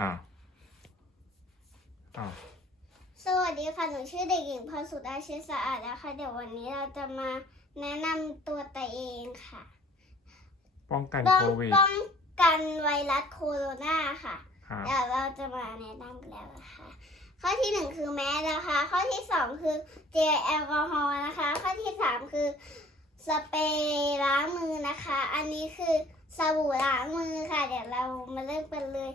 อ้าวอ้าวสวัสดีค่ะ หนูชื่อเด็กหญิงพรสุดาเชษสะอาดนะคะ เดี๋ยววันนี้เราจะมาแนะนำตัวตัวเองค่ะป้องกันป้องโควิดป้องกันไวรัสโคโรนาค่ะ ครับ เดี๋ยวเราจะมาแนะนำกันแล้วนะคะ ข้อที่หนึ่งคือแมสนะคะ ข้อที่สองคือเจลแอลกอฮอล์นะคะ ข้อที่สามคือสเปรย์ล้างมือนะคะ อันนี้คือสบู่ล้างมือค่ะ เดี๋ยวเรามาเริ่มกันเลย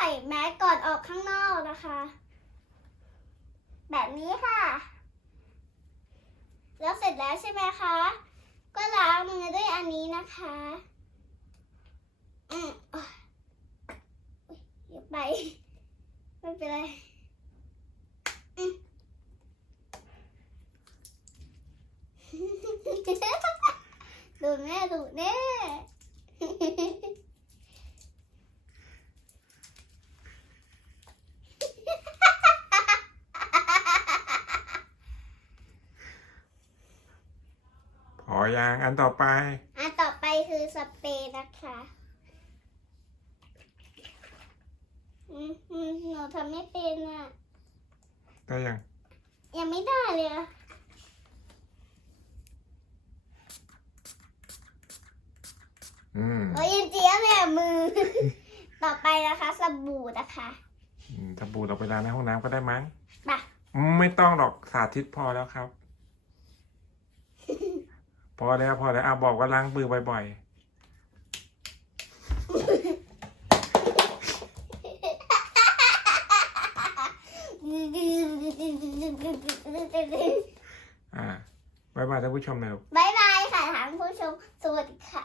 ส่แมสก่อนออกข้างนอกนะคะ แบบนี้ค่ะ แล้วเสร็จแล้วใช่ไหมคะ ก็ล้างมือด้วยอันนี้นะคะ อืมออยเดี๋ยวไป ไม่เป็นไรดูแน่ดูแน่ พ อยางอันต่อไป อันต่อไปคือสเปรย์นะคะอืมอืมหนูทำไม่เป็นอะ ได้ยังยังไม่ได้เลยอะอืมโอ้ยยังเจี๊ยบเลยอะมือ ต่อไปนะคะสบู่นะคะอืมสบู่เราไปล้างในห้องน้ำก็ได้มั้ง ไปอืมไม่ต้องหรอกสาธิตพอแล้วครับ พอแล้วพอแล้วอะบอกว่าล้างมือบ่อยๆ อ่าบายบายท่านผู้ชมนะลูก บายบายค่ะท่านผู้ชม สวัสดีค่ะ